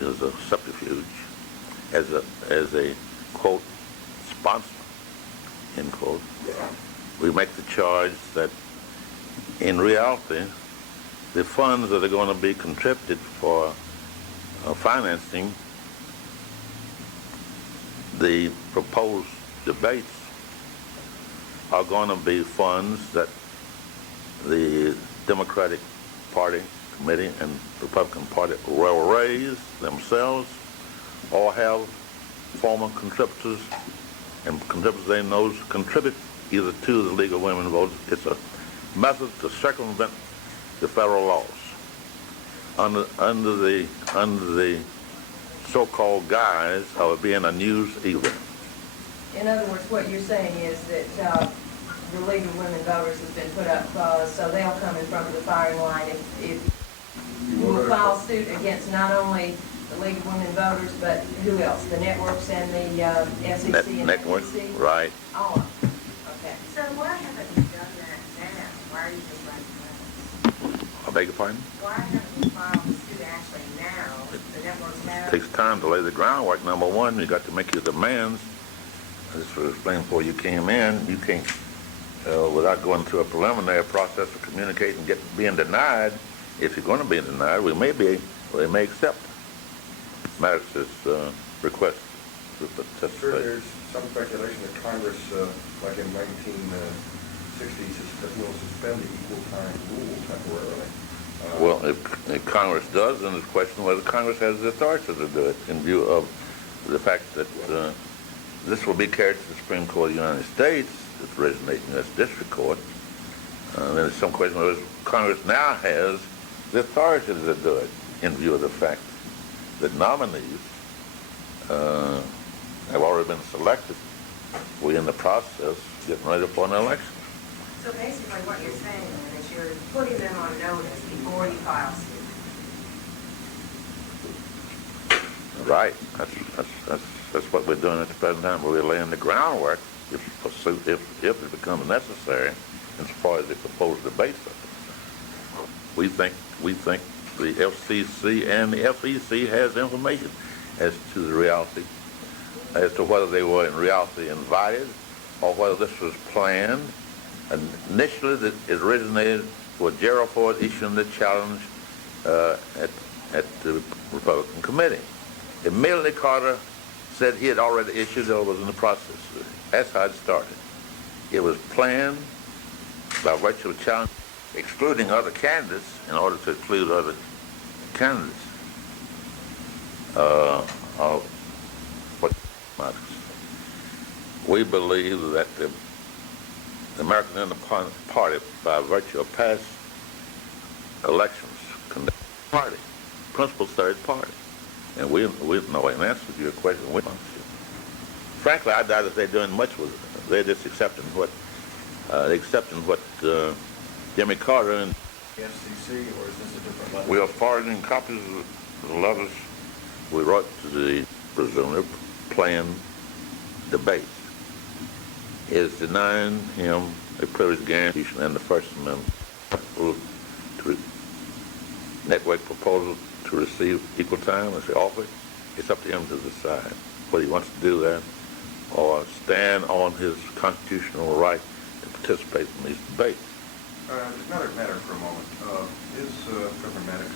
is a subterfuge, as a quote sponsor, end quote. We make the charge that in reality, the funds that are going to be contributed for financing the proposed debates are going to be funds that the Democratic Party committee and Republican Party will raise themselves or have former contributors and contributors they know contribute either to the League of Women Voters. It's a method to circumvent the federal laws under the so-called guise of it being a news event. In other words, what you're saying is that the League of Women Voters has been put up so they'll come in front of the firing line if you will file suit against not only the League of Women Voters, but who else? The networks and the SEC and network, FEC? right. All of them. Okay. So why haven't you done that now? Why are you just writing that? I beg your pardon? Why haven't you filed the suit actually now? The networks have? It takes time to lay the groundwork. Number one, you got to make your demands. As for explaining before you came in, you can't, without going through a preliminary process of communicating, being denied. If you're going to be denied, we may accept Maddox's request to participate. Sure, there's some speculation that Congress, like in 1960s, will suspend the equal time rule temporarily. Well, if Congress does, then it's a question whether Congress has the authority to do it in view of the fact that this will be carried to the Supreme Court of the United States. It's originating in this district court. Then there's some question whether Congress now has the authority to do it in view of the fact that nominees have already been selected. We're in the process getting ready for an election. So basically what you're saying then is you're putting them on notice before you file suit. Right. That's what we're doing at the present time. We're laying the groundwork if it becomes necessary insofar as the proposed debates are concerned. We think the FCC and the FEC has information as to the reality, as to whether they were in reality invited or whether this was planned. Initially, it originated with Gerald Ford issuing the challenge at the Republican committee. Immediately, Carter said he had already issued or was in the process. That's how it started. It was planned by virtue of challenge, excluding other candidates in order to include other candidates. We believe that the American Independent Party, by virtue of past elections, conducted party, principal third party. And we know in answer to your question, frankly, I doubt if they're doing much with it. They're just accepting what Jimmy Carter and The FCC, or is this a different letter? we are forwarding copies of the letters we wrote to the presumably planned debates. Is denying him a privilege guarantee and the First Amendment to network proposal to receive equal time as they offer it. It's up to him to decide whether he wants to do that or stand on his constitutional right to participate in these debates. Just another matter for a moment. Is Reverend Maddox,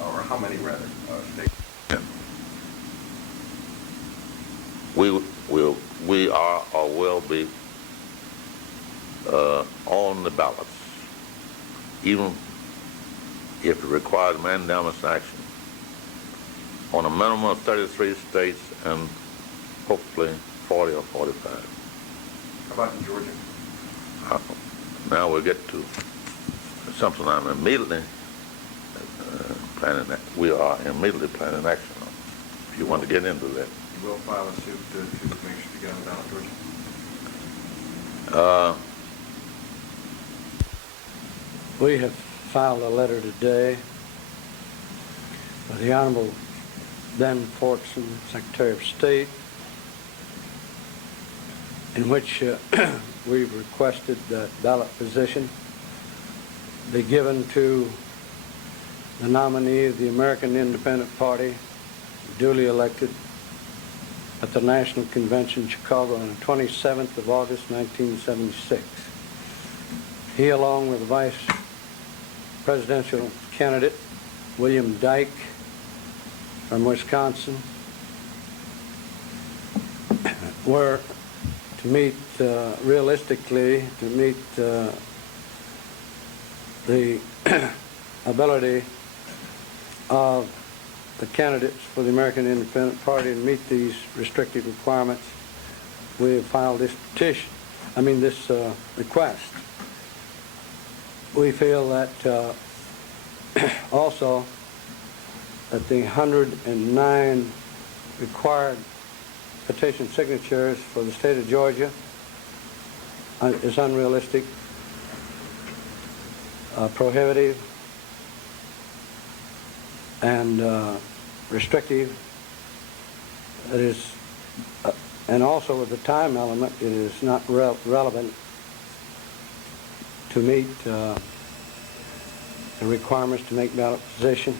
or how many rather, states? We are or will be on the ballots, even if it requires mandamus action, on a minimum of 33 states and hopefully 40 or 45. How about in Georgia? Now we'll get to something I'm immediately planning that. We are immediately planning action on. If you want to get into that. You will file a suit to make sure you get on the ballot, Georgia? We have filed a letter today by the Honorable Ben Fortson, Secretary of State, in which we've requested that ballot position be given to the nominee of the American Independent Party, duly elected at the National Convention in Chicago on the 27th of August, 1976. He, along with the vice presidential candidate, William Dyke from Wisconsin, were to meet realistically, to meet the ability of the candidates for the American Independent Party to meet these restrictive requirements. We have filed this petition, this request. We feel that also that the 109 required petition signatures for the state of Georgia is unrealistic, prohibitive, and restrictive. It is, and also with the time element, it is not relevant to meet the requirements to make ballot position.